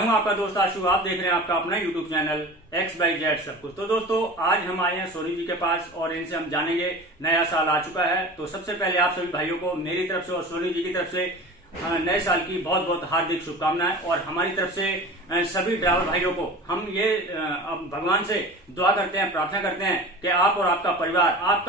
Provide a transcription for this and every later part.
मैं हूं आपका दोस्त आशु। आप देख रहे हैं आपका अपना यूट्यूब चैनल XYZ सब कुछ। तो दोस्तों आज हम आए हैं सोनी जी के पास और इनसे हम जानेंगे, नया साल आ चुका है तो सबसे पहले आप सभी भाइयों को मेरी तरफ से और सोनी जी की तरफ से नए साल की बहुत बहुत हार्दिक शुभकामनाएं। और हमारी तरफ से सभी ड्राइवर भाइयों को हम ये भगवान से दुआ करते हैं, प्रार्थना करते हैं कि आप और आपका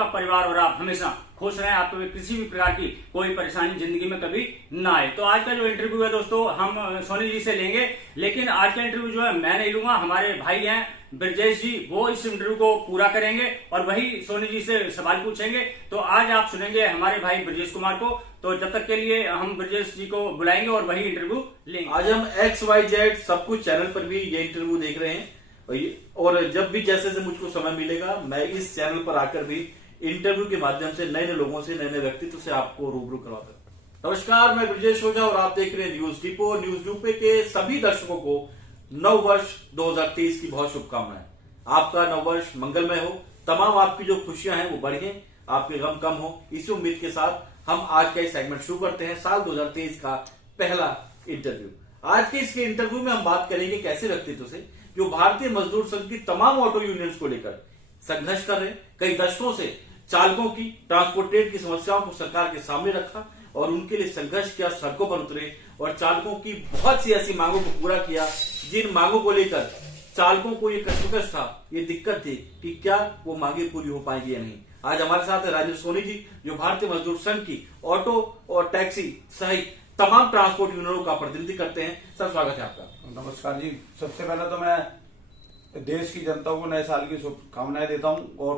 परिवार और आप हमेशा खुश रहें, आपको किसी भी प्रकार की कोई परेशानी जिंदगी में कभी ना आए। तो आज का जो इंटरव्यू है दोस्तों हम सोनी जी से लेंगे, लेकिन आज का इंटरव्यू जो है मैं नहीं लूंगा, हमारे भाई हैं ब्रजेश जी, वो इस इंटरव्यू को पूरा करेंगे और वही सोनी जी से सवाल पूछेंगे। तो आज आप सुनेंगे हमारे भाई ब्रजेश कुमार को। तो जब तक के लिए हम ब्रजेश जी को बुलाएंगे और वही इंटरव्यू लेंगे। आज हम XYZ सब कुछ चैनल पर भी ये इंटरव्यू देख रहे हैं और जब भी जैसे से मुझको समय मिलेगा मैं इस चैनल पर आकर भी इंटरव्यू के माध्यम से नए नए लोगों से, नए नए व्यक्तित्व से आपको रूबरू करवाता। नमस्कार, मैं ब्रजेश ओझा और आप देख रहे हैं न्यूज डिपो। न्यूज डिपो के सभी दर्शकों को नव वर्ष 2023 की बहुत शुभकामनाएं। आपका नव वर्ष मंगलमय हो, तमाम आपकी जो खुशियां हैं वो बढ़े, आपके गम कम हो। इसी उम्मीद के साथ हम आज का सेगमेंट शुरू करते हैं, साल 2023 का पहला इंटरव्यू। आज के इसके इंटरव्यू में हम बात करेंगे एक ऐसे व्यक्तित्व से जो भारतीय मजदूर संघ की तमाम ऑटो यूनियंस को लेकर संघर्ष कर रहे हैं। कई दशकों से चालकों की, ट्रांसपोर्टेट की समस्याओं को सरकार के सामने रखा और उनके लिए संघर्ष किया, सड़कों पर उतरे और चालकों की बहुत सी ऐसी मांगों को पूरा किया जिन मांगों को लेकर चालकों को ये कश्मकश था, ये दिक्कत थी कि क्या वो मांगे पूरी हो पाएंगी या नहीं। आज हमारे साथ है राजेश सोनी जी, जो भारतीय मजदूर संघ की ऑटो और टैक्सी सहित तमाम ट्रांसपोर्ट यूनियनों का प्रतिनिधि करते हैं। सर स्वागत है आपका। नमस्कार जी। सबसे पहले तो मैं देश की जनता को नए साल की शुभकामनाएं देता हूं और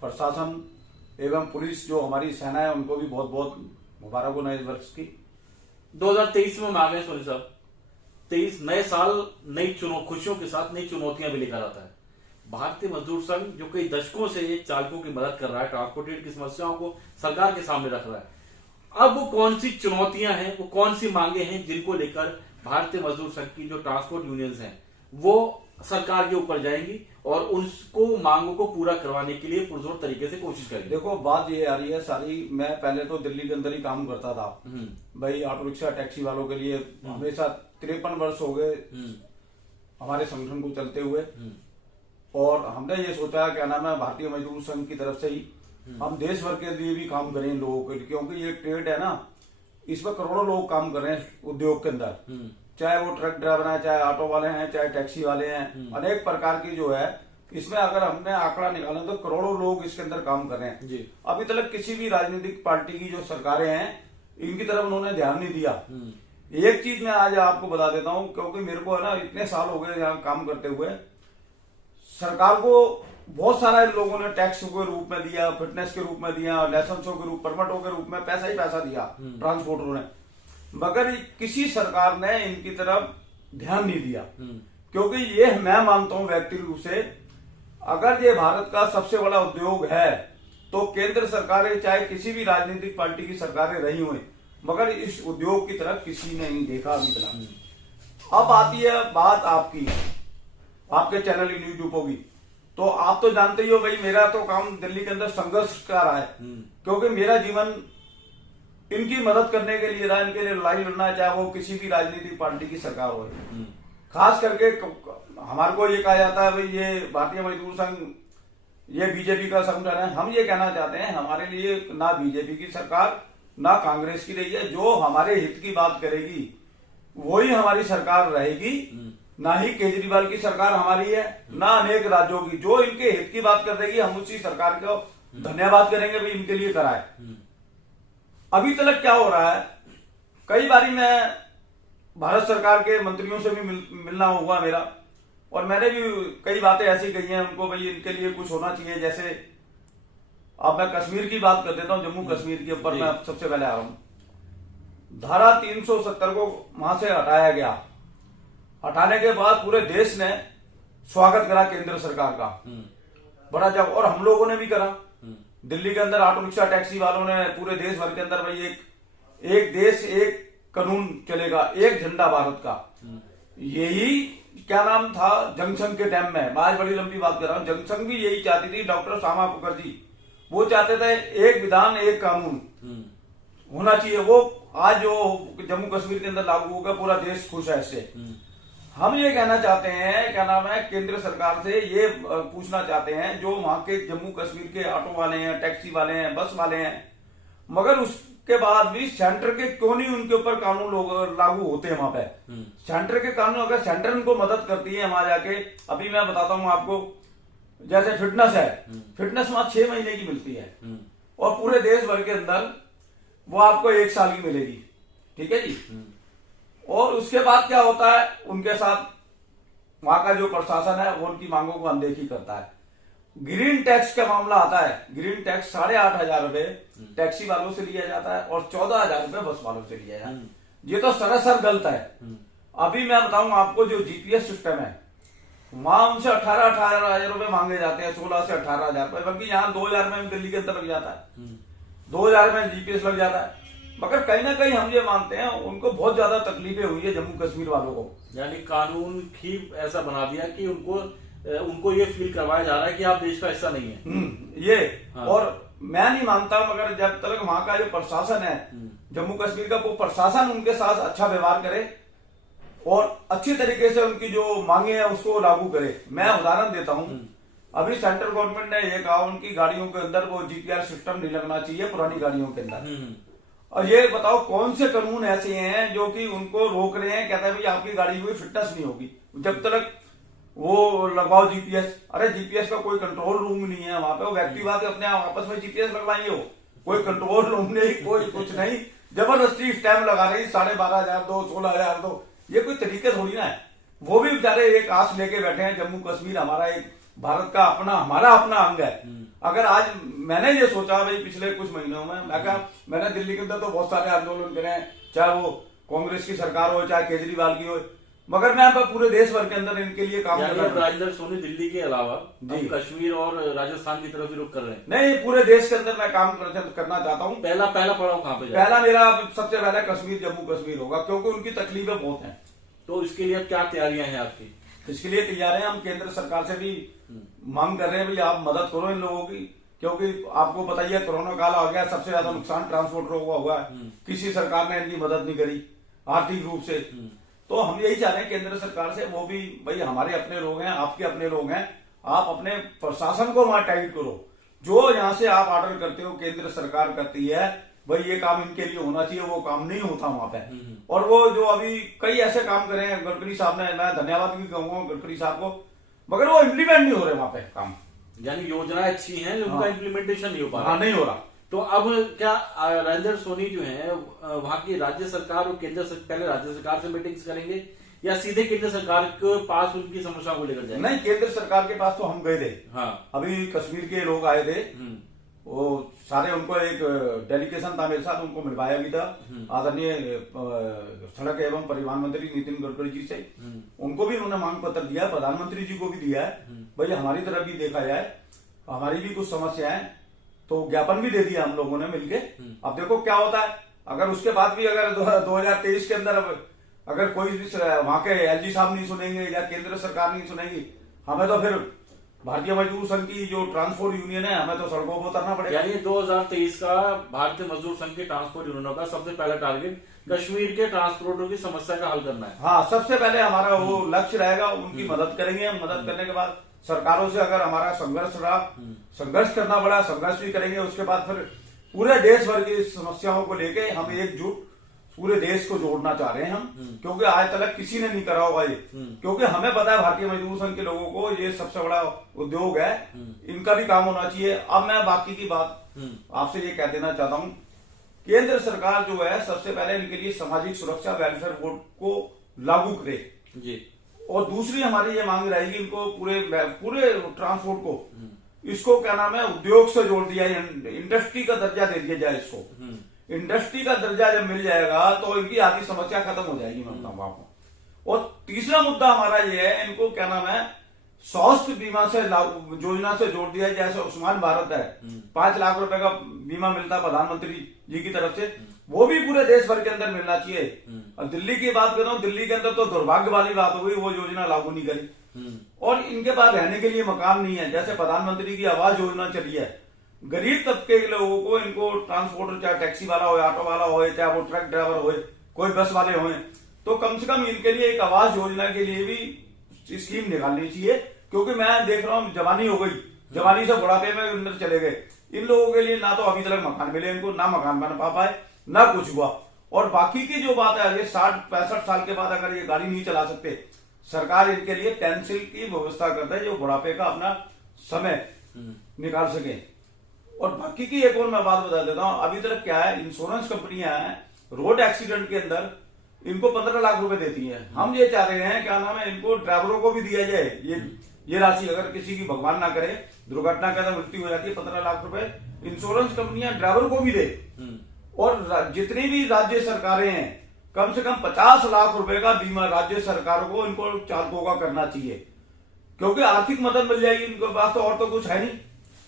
प्रशासन एवं पुलिस जो हमारी सेना है उनको भी बहुत बहुत मुबारक हो नए वर्ष की। 2023 में हम आ गए सोनी साहब। 23 नए साल नई खुशियों के साथ नई चुनौतियां भी लेकर आता है। भारतीय मजदूर संघ जो कई दशकों से चालकों की मदद कर रहा है, ट्रांसपोर्टेट की समस्याओं को सरकार के सामने रख रहा है, अब वो कौन सी चुनौतियां हैं, वो कौन सी मांगे हैं जिनको लेकर भारतीय मजदूर संघ की जो ट्रांसपोर्ट यूनियंस हैं वो सरकार के ऊपर जाएंगी और उनको मांगों को पूरा करवाने के लिए पुरजोर तरीके से कोशिश करेंगे। देखो बात ये आ रही है सारी, मैं पहले तो दिल्ली के अंदर ही काम करता था भाई, ऑटो रिक्शा टैक्सी वालों के लिए हमेशा 53 वर्ष हो गए हमारे संगठन को चलते हुए। और हमने ये सोचा क्या नाम है, भारतीय मजदूर संघ की तरफ से ही हम देश भर के लिए भी काम करें लोगों के लिए, क्योंकि ये ट्रेड है ना, इसमें करोड़ों लोग काम कर रहे हैं उद्योग के अंदर, चाहे वो ट्रक ड्राइवर है, चाहे ऑटो वाले हैं, चाहे टैक्सी वाले हैं, अनेक प्रकार की जो है इसमें अगर हमने आंकड़ा निकाला तो करोड़ों लोग इसके अंदर काम कर रहे हैं जी। अभी तक किसी भी राजनीतिक पार्टी की जो सरकारें हैं इनकी तरफ उन्होंने ध्यान नहीं दिया। एक चीज मैं आज आपको बता देता हूं, क्योंकि मेरे को है ना इतने साल हो गए यहाँ काम करते हुए, सरकार को बहुत सारे लोगों ने टैक्स के रूप में दिया, फिटनेस के रूप में दिया, लाइसेंसों के रूप, परमिटों के रूप में पैसा ही पैसा दिया ट्रांसपोर्टरों ने, मगर किसी सरकार ने इनकी तरफ ध्यान नहीं दिया। क्योंकि ये मैं मानता हूं व्यक्तिगत रूप से, अगर ये भारत का सबसे बड़ा उद्योग है तो केंद्र सरकारें चाहे किसी भी राजनीतिक पार्टी की सरकारें रही हुई, मगर इस उद्योग की तरफ किसी ने नहीं देखा अभी तक। अब आती है बात आपके चैनल यूट्यूब होगी, तो आप तो जानते ही हो भाई, मेरा तो काम दिल्ली के अंदर संघर्ष का रहा है, क्योंकि मेरा जीवन इनकी मदद करने के लिए रहा, इनके लिए लड़ाई लड़ना, चाहे वो किसी भी राजनीतिक पार्टी की सरकार हो। खास करके हमारे को ये कहा जाता है भाई ये भारतीय मजदूर संघ ये बीजेपी का संगठन है। हम ये कहना चाहते हैं हमारे लिए ना बीजेपी की सरकार ना कांग्रेस की रही है, जो हमारे हित की बात करेगी वही हमारी सरकार रहेगी। ना ही केजरीवाल की सरकार हमारी है, ना अनेक राज्यों की, जो इनके हित की बात कर रही है हम उसी सरकार को धन्यवाद करेंगे भाई इनके लिए करा है। अभी तक क्या हो रहा है, कई बारी मैं भारत सरकार के मंत्रियों से भी मिलना हुआ मेरा, और मैंने भी कई बातें ऐसी कही हैं उनको भाई इनके लिए कुछ होना चाहिए। जैसे अब मैं कश्मीर की बात कर देता हूं, जम्मू कश्मीर के ऊपर मैं सबसे पहले आ रहा हूं। धारा 370 को वहां से हटाया गया, हटाने के बाद पूरे देश ने स्वागत करा केंद्र सरकार का बड़ा जब, और हम लोगों ने भी करा। दिल्ली के अंदर ऑटो रिक्शा टैक्सी वालों ने पूरे देश भर के अंदर भाई एक देश एक कानून चलेगा, एक झंडा भारत का, यही क्या नाम था जनसंघ के टाइम में। मैं आज बड़ी लंबी बात कर रहा हूं, जनसंघ भी यही चाहती थी, डॉक्टर श्यामा मुखर्जी वो चाहते थे एक विधान एक कानून होना चाहिए। वो आज जो जम्मू कश्मीर के अंदर लागू होगा, पूरा देश खुश है इससे। हम ये कहना चाहते हैं, क्या नाम है, केंद्र सरकार से ये पूछना चाहते हैं, जो वहां के जम्मू कश्मीर के ऑटो वाले हैं, टैक्सी वाले हैं, बस वाले हैं, मगर उसके बाद भी सेंटर के क्यों नहीं उनके ऊपर कानून लागू होते हैं वहां पे? सेंटर के कानून, अगर सेंटर उनको मदद करती है वहां जाके, अभी मैं बताता हूं आपको, जैसे फिटनेस है, फिटनेस वहां 6 महीने की मिलती है और पूरे देश भर के अंदर वो आपको 1 साल की मिलेगी, ठीक है जी। और उसके बाद क्या होता है, उनके साथ वहां का जो प्रशासन है वो उनकी मांगों को अनदेखी करता है। ग्रीन टैक्स का मामला आता है, ग्रीन टैक्स 8,500 रुपए टैक्सी वालों से लिया जाता है और 14,000 रुपए बस वालों से लिया जाता है। ये तो सरासर गलत है। अभी मैं बताऊं आपको, जो जीपीएस सिस्टम है वहां उनसे 18,000 रुपए मांगे जाते हैं, 16 से 18,000 रुपए, बल्कि यहाँ 2,000 में दिल्ली के अंदर लग जाता है, 2,000 में जीपीएस लग जाता है। मगर कहीं ना कहीं हम ये मानते हैं उनको बहुत ज्यादा तकलीफें हुई है जम्मू कश्मीर वालों को। यानी कानून ही ऐसा बना दिया कि उनको ये फील करवाया जा रहा है कि आप देश का हिस्सा नहीं है। ये हाँ। और मैं नहीं मानता, मगर जब तक वहां का जो प्रशासन है जम्मू कश्मीर का, वो प्रशासन उनके साथ अच्छा व्यवहार करे और अच्छी तरीके से उनकी जो मांगे हैं उसको लागू करे। मैं उदाहरण देता हूं, अभी सेंट्रल गवर्नमेंट ने ये कहा उनकी गाड़ियों के अंदर वो जीपीआर सिस्टम नहीं लगना चाहिए पुरानी गाड़ियों के अंदर। और ये बताओ कौन से कानून ऐसे हैं जो कि उनको रोक रहे हैं, कहते हैं भाई आपकी गाड़ी की फिटनेस नहीं होगी जब तक वो लगवाओ जीपीएस। अरे जीपीएस का कोई कंट्रोल रूम नहीं है वहां पे, वो व्यक्तिवाद अपने आपस में जीपीएस लगवाएंगे, वो कोई कंट्रोल रूम नहीं, कोई कुछ नहीं, जबरदस्ती स्टैम्प लगा रही 12,500 दो, 16,000 दो। ये कोई तरीके थोड़ी ना है। वो भी बेचारे एक आस लेके बैठे हैं, जम्मू कश्मीर हमारा एक भारत का अपना, हमारा अपना अंग है। अगर आज मैंने ये सोचा भाई पिछले कुछ महीनों में, मैंने दिल्ली के अंदर तो बहुत सारे आंदोलन करे हैं, चाहे वो कांग्रेस की सरकार हो चाहे केजरीवाल की हो, मगर मैं पूरे देश भर के अंदर इनके लिए काम कर रहा हूँ। राजेंद्र सोनी दिल्ली के अलावा कश्मीर और राजस्थान की तरफ भी रुख कर रहे हैं। नहीं, पूरे देश के अंदर मैं काम करना चाहता हूँ। पहला पड़ाव कहाँ पे? पहला मेरा सबसे पहले कश्मीर, जम्मू कश्मीर होगा, क्योंकि उनकी तकलीफें बहुत हैं। तो इसके लिए अब क्या तैयारियां हैं आपकी? इसके लिए तैयार हैं, हम केंद्र सरकार से भी मांग कर रहे हैं भाई आप मदद करो इन लोगों की, क्योंकि आपको पता ही है कोरोना काल आ गया, सबसे ज्यादा नुकसान ट्रांसपोर्टरों को हुआ है, किसी सरकार ने इनकी मदद नहीं करी आर्थिक रूप से। तो हम यही चाह रहे हैं केंद्र सरकार से, वो भी भाई हमारे अपने लोग हैं, आपके अपने लोग हैं, आप अपने प्रशासन को वहां टाइट करो। जो यहाँ से आप ऑर्डर करते हो केंद्र सरकार करती है, भाई ये काम इनके लिए होना चाहिए, वो काम नहीं होता वहां पे। और वो जो अभी कई ऐसे काम करे हैं गडकरी साहब ने, मैं धन्यवाद भी कहूंगा गडकरी साहब को, मगर वो इम्प्लीमेंट नहीं हो रहे वहां पे काम। यानी योजनाएं अच्छी हैं लेकिन उनका इम्प्लीमेंटेशन नहीं हो पा रहा। नहीं हो रहा। तो अब क्या राजेंद्र सोनी जो है वहां की राज्य सरकार और केंद्र सरकार, पहले राज्य सरकार से मीटिंग्स करेंगे या सीधे केंद्र सरकार के पास उनकी समस्या को लेकर जाएंगे? नहीं, केंद्र सरकार के पास तो हम गए थे। हाँ। अभी कश्मीर के लोग आए थे, वो सारे, उनको एक डेलीगेशन था मेरे साथ, उनको मिलवाया भी था आदरणीय सड़क एवं परिवहन मंत्री नितिन गडकरी जी से। उनको भी उन्होंने मांग पत्र दिया, प्रधानमंत्री जी को भी दिया है, भाई हमारी तरफ भी देखा जाए, हमारी भी कुछ समस्याएं, तो ज्ञापन भी दे दिया हम लोगों ने मिलके। अब देखो क्या होता है, अगर उसके बाद भी अगर 2023 के अंदर अगर कोई भी वहां के एलजी साहब नहीं सुनेंगे या केंद्र सरकार नहीं सुनेगी, हमें तो फिर भारतीय मजदूर संघ की जो ट्रांसपोर्ट यूनियन है, हमें तो सड़कों पर उतरना पड़ेगा। यानी 2023 का भारतीय मजदूर संघ के ट्रांसपोर्ट यूनियनों का सबसे पहला टारगेट कश्मीर के ट्रांसपोर्टरों की समस्या का हल करना है। हाँ, सबसे पहले हमारा वो लक्ष्य रहेगा, उनकी मदद करेंगे हम। मदद करने के बाद सरकारों से अगर हमारा संघर्ष करना पड़ा, संघर्ष भी करेंगे। उसके बाद फिर पूरे देश भर की समस्याओं को लेके हम एकजुट पूरे देश को जोड़ना चाह रहे हैं हम, क्योंकि आज तक किसी ने नहीं करा होगा ये। क्योंकि हमें पता है भारतीय मजदूर संघ के लोगों को ये सबसे बड़ा उद्योग है, इनका भी काम होना चाहिए। अब मैं बाकी की बात आपसे ये कह देना चाहता हूँ, केंद्र सरकार जो है सबसे पहले इनके लिए सामाजिक सुरक्षा वेलफेयर बोर्ड को लागू करे जी। और दूसरी हमारी ये मांग रहेगी, इनको पूरे ट्रांसपोर्ट को, इसको क्या नाम है, उद्योग से जोड़ दिया, इंडस्ट्री का दर्जा दे दिया जाए इसको। इंडस्ट्री का दर्जा जब मिल जाएगा तो इनकी आधी समस्या खत्म हो जाएगी, मैं बताऊं आपको। और तीसरा मुद्दा हमारा ये है, इनको क्या नाम है, स्वास्थ्य बीमा से योजना से जोड़ दिया, जैसे आयुष्मान भारत है, 5 लाख रुपए का बीमा मिलता है प्रधानमंत्री जी की तरफ से, वो भी पूरे देश भर के अंदर मिलना चाहिए। और दिल्ली की बात कर रहा हूँ, दिल्ली के अंदर तो दुर्भाग्य वाली बात हो गई, वो योजना लागू नहीं करी। और इनके पास रहने के लिए मकान नहीं है, जैसे प्रधानमंत्री की आवास योजना चली है, गरीब तबके के लोगों को, इनको ट्रांसपोर्टर, चाहे टैक्सी वाला हो, ऑटो वाला हो, चाहे वो ट्रक ड्राइवर हो, कोई बस वाले हो, तो कम से कम इनके लिए एक आवास योजना के लिए भी स्कीम निकालनी चाहिए, क्योंकि मैं देख रहा हूँ जवानी हो गई, जवानी से बुढ़ापे में अंदर चले गए। इन लोगों के लिए ना तो अभी तक मकान मिले इनको, ना मकान बन पा पाए, ना कुछ हुआ। और बाकी की जो बात है, ये 60-65 साल के बाद अगर ये गाड़ी नहीं चला सकते, सरकार इनके लिए पेंसिल की व्यवस्था करता है जो बुढ़ापे का अपना समय निकाल सके। और बाकी की एक और मैं बात बता देता हूं, अभी तक क्या है, इंश्योरेंस कंपनियां हैं, रोड एक्सीडेंट के अंदर इनको 15 लाख रुपए देती हैं। हम ये चाह रहे हैं, क्या नाम है, इनको ड्राइवरों को भी दिया जाए ये राशि। अगर किसी की भगवान ना करे दुर्घटना के अंदर मृत्यु हो जाती है, 15 लाख रुपए इंश्योरेंस कंपनियां ड्राइवर को भी दे। और जितनी भी राज्य सरकारें हैं, कम से कम 50 लाख रुपए का बीमा राज्य सरकारों को इनको चालकों का करना चाहिए, क्योंकि आर्थिक मदद मिल जाएगी इनके पास, तो और तो कुछ है नहीं।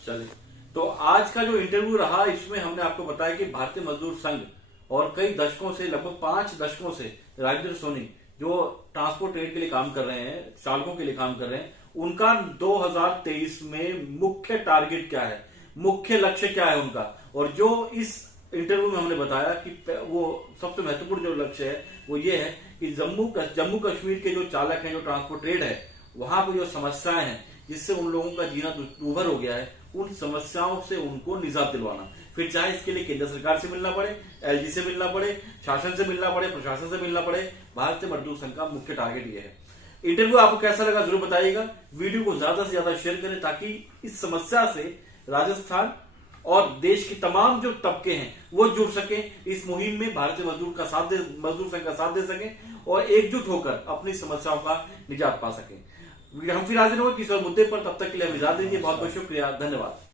चलिए, तो आज का जो इंटरव्यू रहा, इसमें हमने आपको बताया कि भारतीय मजदूर संघ और कई दशकों से, लगभग 5 दशकों से राजेंद्र सोनी जो ट्रांसपोर्ट ट्रेड के लिए काम कर रहे हैं, चालकों के लिए काम कर रहे हैं, उनका 2023 में मुख्य टारगेट क्या है, मुख्य लक्ष्य क्या है उनका। और जो इस इंटरव्यू में हमने बताया कि वो सबसे महत्वपूर्ण जो लक्ष्य है वो ये है कि जम्मू कश्मीर के जो चालक हैं, जो ट्रांसपोर्ट ट्रेड है, वहां पर जो समस्याएं हैं जिससे उन लोगों का जीना दुर्भर हो गया है, उन समस्याओं से उनको निजात दिलवाना। फिर चाहे इसके लिए केंद्र सरकार से मिलना पड़े, एलजी से मिलना पड़े, शासन से मिलना पड़े, प्रशासन से मिलना पड़े, भारतीय मजदूर संघ का मुख्य टारगेट ये है। इंटरव्यू आपको कैसा लगा जरूर बताइएगा। वीडियो को ज्यादा से ज्यादा शेयर करें ताकि इस समस्या से राजस्थान और देश के तमाम जो तबके हैं वो जुड़ सके, इस मुहिम में भारतीय मजदूर संघ का साथ दे सके और एकजुट होकर अपनी समस्याओं का निजात पा सके। हम फिर हाजिर होंगे किसी और मुद्दे पर, तब तक के लिए हम इजाजत दीजिए। बहुत बहुत शुक्रिया, धन्यवाद।